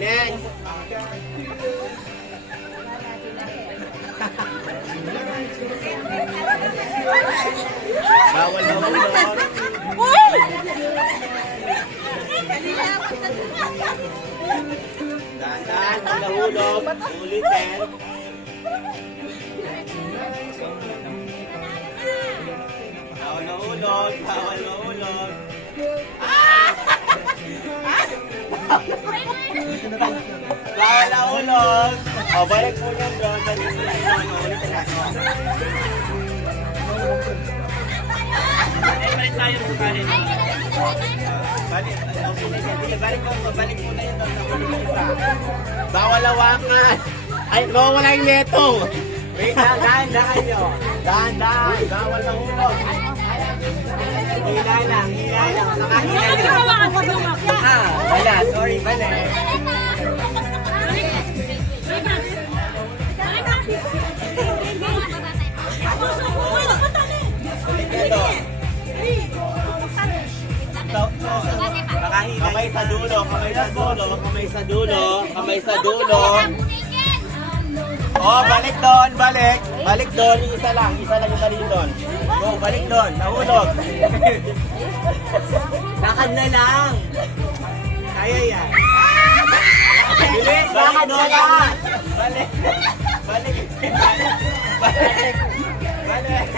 Next. Bawal na ulog. Dahan-dahan, pag nahulog, ulitin. Bawal na ulog, bawal na ulog. Bawal na ulog. O, balik po niyo bro. Balik po niyo. Ulitin na. Balik tayo sa kanin. Balik mo na yun. Bawal lawakan. Ay, mawala yung letong. Wait lang, dahan-dahan nyo. Dahan-dahan. Bawal na hulog. Hilay lang. Nakahilay lang. Wala. Sorry, balik. Kamay sa dulo, kamay sa dulo, kamay sa dulo, kamay sa dulo. Oh, balik doon, balik. Balik doon, yung isa lang yung mali doon. Oh, balik doon, nahulog. Lakad na lang. Kaya yan. Bilis, lakad na lang. Balik. Balik. Balik. Balik.